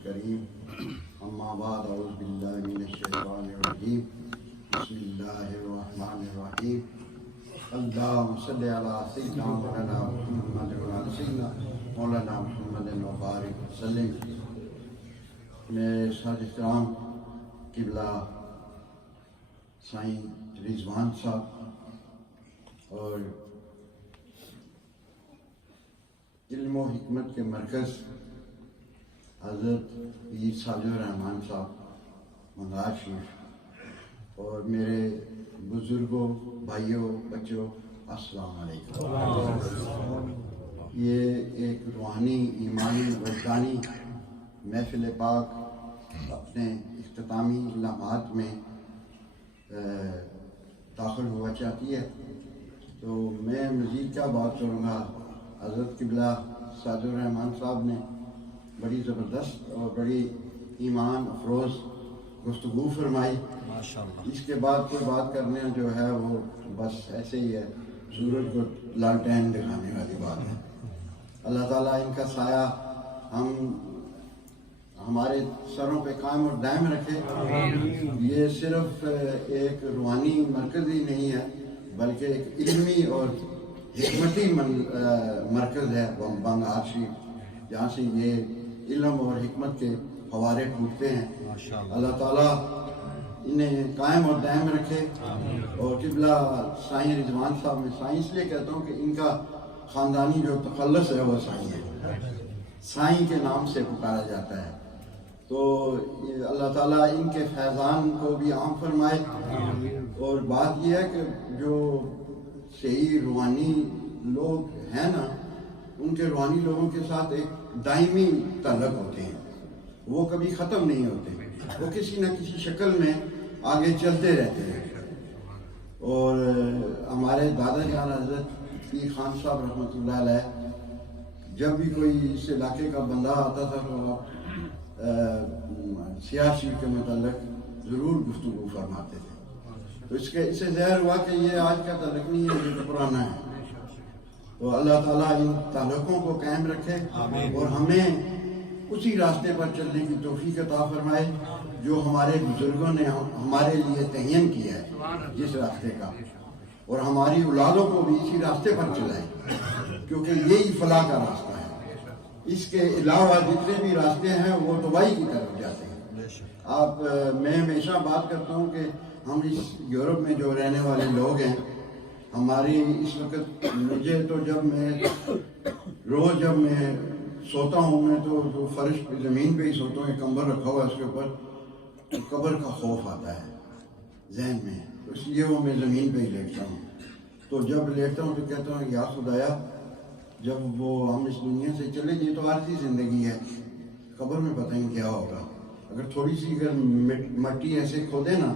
الكريم أما بعد أعوذ بالله من الشيطان الرجيم بسم الله الرحمن الرحيم اللهم صل على سيدنا مولانا محمد وعلى سيدنا مولانا محمد وبارك وسلم. میرے ساتھ احترام قبلہ سائیں رضوان صاحب اور علم و حکمت کے مرکز حضرت پیر ساجد الرحمان صاحب منگار شریف اور میرے بزرگوں بھائیوں بچوں السلام علیکم. یہ ایک روحانی ایمانی وجدانی محفل پاک اپنے اختتامی لمحات میں داخل ہوا چاہتی ہے، تو میں مزید کیا بات کروں گا. حضرت قبلہ ساجد الرحمان صاحب نے بڑی زبردست اور بڑی ایمان افروز گفتگو فرمائی. اس کے بعد کوئی بات کرنے جو ہے وہ بس ایسے ہی ہے، سورج کو لالٹین دکھانے والی بات ہے. اللہ تعالیٰ ان کا سایہ ہمارے سروں پہ قائم اور دائم رکھے. یہ صرف ایک روحانی مرکز ہی نہیں ہے بلکہ ایک علمی اور حکمتی مرکز ہے بنگار شریف، جہاں سے یہ علم اور حکمت کے فوارے ٹوٹتے ہیں. اللہ تعالیٰ انہیں قائم اور دائم رکھے. اور قبلہ سائیں رضوان صاحب میں سائیں اس لیے کہتا ہوں کہ ان کا خاندانی جو تخلص ہے وہ سائیں ہے، سائیں کے نام سے پکارا جاتا ہے. تو اللہ تعالیٰ ان کے فیضان کو بھی عام فرمائے. اور بات یہ ہے کہ جو صحیح روحانی لوگ ہیں نا، ان کے روحانی لوگوں کے ساتھ ایک دائمی تعلق ہوتے ہیں، وہ کبھی ختم نہیں ہوتے، وہ کسی نہ کسی شکل میں آگے چلتے رہتے ہیں. اور ہمارے دادا جان حضرت پیر خان صاحب رحمۃ اللہ علیہ جب بھی کوئی اس علاقے کا بندہ آتا تھا تو سیاہ شریف کے متعلق ضرور گفتگو فرماتے تھے. تو اس سے ظاہر ہوا کہ یہ آج کا تعلق نہیں ہے، یہ تو پرانا ہے. تو اللہ تعالیٰ ان تعلقوں کو قائم رکھے اور ہمیں اسی راستے پر چلنے کی توفیق عطا فرمائے جو ہمارے بزرگوں نے ہمارے لیے تعین کیا ہے جس راستے کا، اور ہماری اولادوں کو بھی اسی راستے پر چلائے، کیونکہ یہی فلاح کا راستہ ہے. اس کے علاوہ جتنے بھی راستے ہیں وہ تباہی کی طرف جاتے ہیں. میں ہمیشہ بات کرتا ہوں کہ ہم اس یورپ میں جو رہنے والے لوگ ہیں، ہماری اس وقت مجھے تو جب میں سوتا ہوں میں تو فرش پہ زمین پہ ہی سوتا ہوں، کمبل رکھا ہوا ہے اس کے اوپر، قبر کا خوف آتا ہے ذہن میں، اس لیے وہ میں زمین پہ ہی لیٹتا ہوں. تو جب لیٹتا ہوں تو کہتا ہوں یا خدایا، جب وہ ہم اس دنیا سے چلے گئے تو عارضی زندگی ہے، قبر میں پتہ نہیں کیا ہوگا. اگر تھوڑی سی اگر مٹی ایسے کھودے نا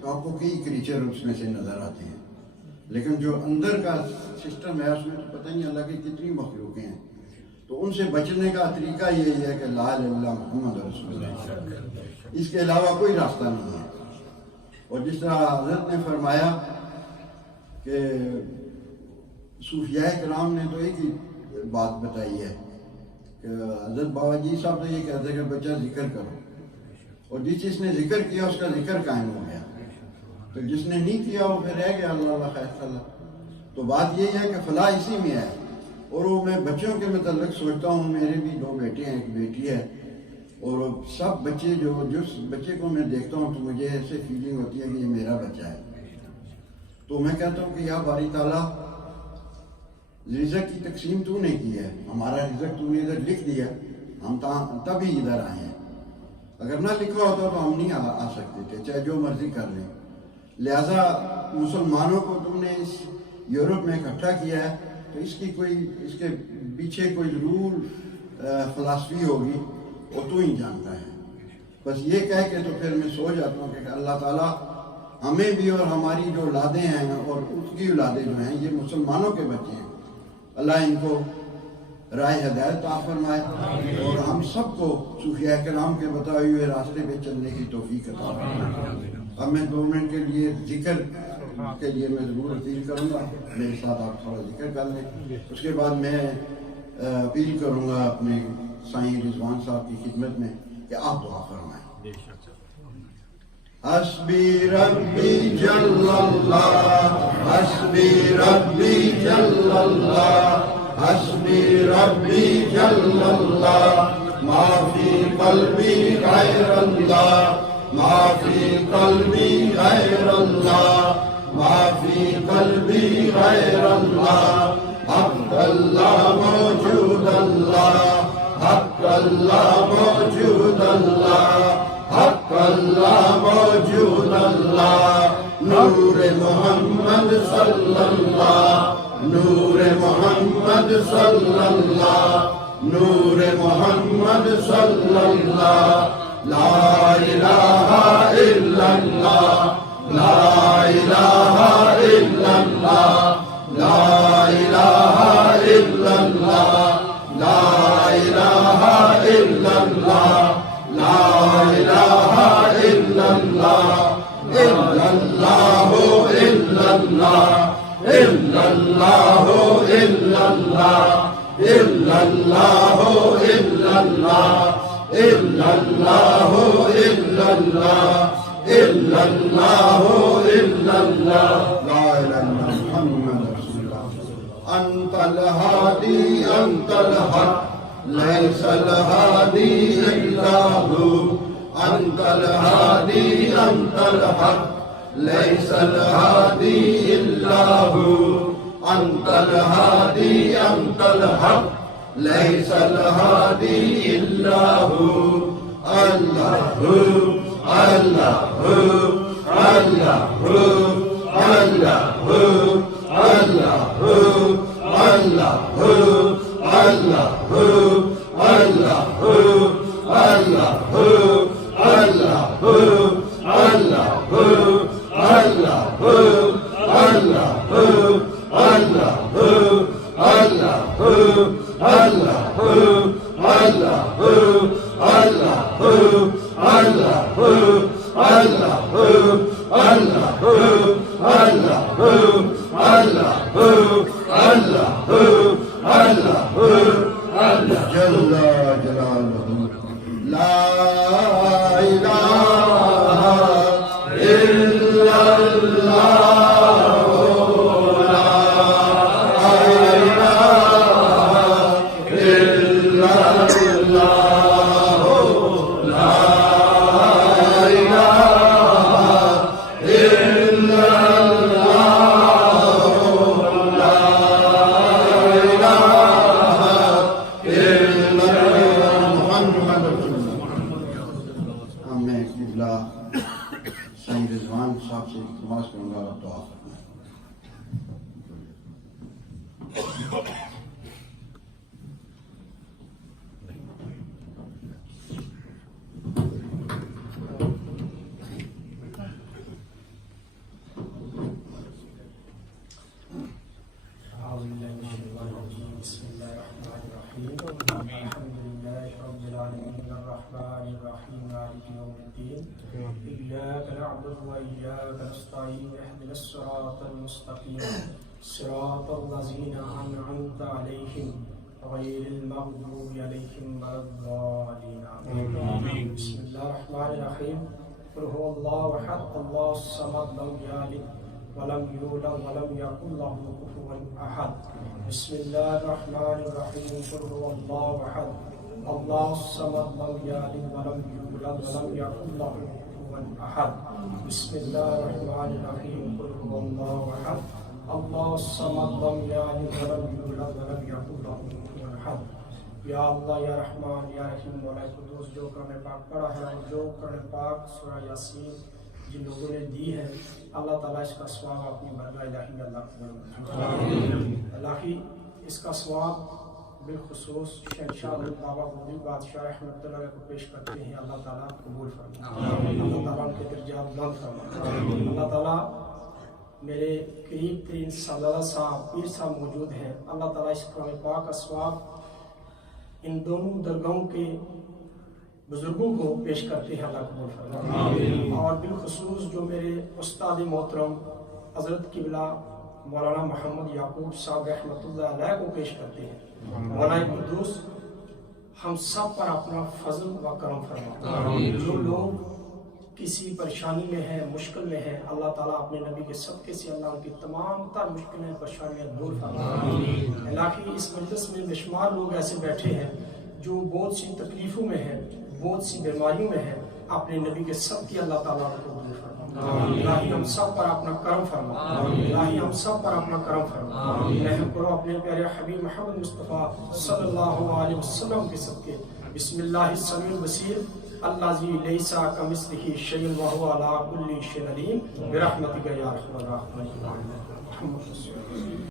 تو آپ کو کئی کریچر اس میں سے نظر آتے ہیں، لیکن جو اندر کا سسٹم ہے اس میں تو پتہ نہیں اللہ کی کتنی مخلوقیں ہیں. تو ان سے بچنے کا طریقہ یہی ہے کہ لا الہ الا اللہ محمد رسول اللہ، اس کے علاوہ کوئی راستہ نہیں ہے. اور جس طرح حضرت نے فرمایا کہ صوفیاء کرام نے تو ایک ہی بات بتائی ہے کہ حضرت بابا جی صاحب تو یہ کہتے ہیں کہ بچہ ذکر کرو، اور جس چیز نے ذکر کیا اس کا ذکر قائم ہو گیا، تو جس نے نہیں کیا وہ پھر رہ گیا اللہ اللہ خیر اللہ. تو بات یہی ہے کہ فلاح اسی میں ہے. اور وہ میں بچوں کے متعلق سوچتا ہوں، میرے بھی 2 بیٹے ہیں، ایک بیٹی ہے، اور سب بچے جس بچے کو میں دیکھتا ہوں تو مجھے ایسے فیلنگ ہوتی ہے کہ یہ میرا بچہ ہے. تو میں کہتا ہوں کہ یا باری تعالیٰ، رزق کی تقسیم تو نے کی ہے، ہمارا رزق تو نے ادھر لکھ دیا، ہم تبھی ادھر آئے ہیں. اگر نہ لکھا ہوتا تو ہم نہیں آ سکتے تھے، چاہے جو مرضی کر لیں. لہٰذا مسلمانوں کو تم نے اس یورپ میں اکٹھا کیا ہے تو اس کے پیچھے کوئی ضرور فلسفی ہوگی، وہ تو ہی جانتا ہے. بس یہ کہہ کے تو پھر میں سو جاتا ہوں کہ اللہ تعالیٰ ہمیں بھی اور ہماری جو اولادیں ہیں اور اس کی اولادیں جو ہیں یہ مسلمانوں کے بچے ہیں، اللہ ان کو راہ ہدایت عطا فرمائے اور ہم سب کو صوفیاء کرام کے بتائے ہوئے راستے پہ چلنے کی توفیق عطا فرمائے. اب میں 2 منٹ کے لیے ذکر کے لیے میں ضرور اپیل کروں گا، میرے ساتھ آپ تھوڑا ذکر کر لیں. اس کے بعد میں اپیل کروں گا اپنے سائیں رضوان صاحب کی خدمت میں کہ آپ دعا فرمائیں. حسبی ربی جل اللہ، حسبی ربی جل اللہ، حسبی ربی جل اللہ، ما فی قلبی غیر اللہ، ما فی قلبی غیر اللہ، ما فی قلبی غیر اللہ، حق اللہ موجود اللہ، حق اللہ موجود اللہ، حق اللہ موجود اللہ، نور محمد صلی اللہ، نور محمد صلی اللہ، نور محمد صلی اللہ، لا الہ الا اللہ، لا الہ الا اللہ، لا الہ الا اللہ، لا الہ الا اللہ، لا الہ الا اللہ، الا اللہ الا اللہ، الا اللہ الا اللہ، الا اللہ الا اللہ، الا اللہ الا اللہ، الا اللہ الا اللہ، لا الہ الا اللہ محمد رسول اللہ. انت الہادی انت الحق لیس الہادی الا ہو، انت الہادی انت الحق لیس الہادی الا ہو، انت الہادی انت الحق لیس الہادی الا ہو، اللہ اللہ اللہ اللہ اللہ اللہ اللہ اللہ اللہ اللہ جل جلالہ لا الہ الا اللہ، لا الہ الا اللہ، لا الہ الا اللہ، لا سعید رضوان صاحب سے التماس کروں گا آپ دعا فرمائیں. إياك نعبد وإياك نستعين اهدنا الصراط المستقيم صراط الذين أنعمت عليهم غير المغضوب عليهم ولا الضالين آمين. بسم الله الرحمن الرحيم. قل هو الله أحد الله الصمد لم يلد ولم يولد ولم يكن له كفوا أحد. بسم الله الرحمن الرحيم. قل هو الله أحد الله الصمد لم يلد ولم يولد ولم يكن له أحد. بسم الله الرحمن الرحيم. قل هو الله أحد الله الصمد لم يلد ولم يولد ولم يكن له كفوا أحد. یا اللہ یا رحمان یا رحیم مولا قدوس، جو قرآن پاک پڑھا ہے اور جو قرآن پاک سورہ یاسین جن لوگوں نے دی ہے، اللہ تعالیٰ اس کا ثواب اپنی بارگاہ الہی میں اللہ قبول الہی اس کا ثواب بالخصوص شہنشاہ بابا غوری بادشاہ رحمۃ اللہ علیہ کو پیش کرتے ہیں. اللہ تعالیٰ قبول فرمائے، اللہ تعالیٰ ان کے درجات بلند فرمائے. اللہ تعالیٰ میرے قریب ترین سالہ صاحب پیر صاحب موجود ہیں، اللہ تعالیٰ اس قرآن پاک کا ثواب ان دونوں درگاہوں کے بزرگوں کو پیش کرتے ہیں. اللہ قبول فرمائے. اور بالخصوص جو میرے استاد محترم حضرت قبلہ مولانا محمد یعقوب صاحب رحمۃ اللہ علیہ کو پیش کرتے ہیں. مولانا قدوس ہم سب پر اپنا فضل و کرم فرما. جو لوگ کسی پریشانی میں ہے، مشکل میں ہے، اللہ تعالیٰ اپنے نبی کے صدقے سے اللہ ان کی تمام تر مشکلیں پریشانیاں دور فرما. الہی اس مجلس میں بے شمار لوگ ایسے بیٹھے ہیں جو بہت سی تکلیفوں میں ہیں، بہت سی بیماریوں میں ہیں، اپنے نبی کے صدقے اللہ تعالیٰ کو دور فرما. الہی ہم سب پر اپنا کرم فرما. الہی ہم سب پر اپنا کرم فرما. رحم کرو اپنے پیارے حبیب محمد مصطفیٰ صلی اللہ علیہ وسلم کے صدقے. بسم اللہ السمیع البصیر الذی لیس کمثلہ شیء وہو علی کل شیء علیم برحمتک یا ارحم الراحمین.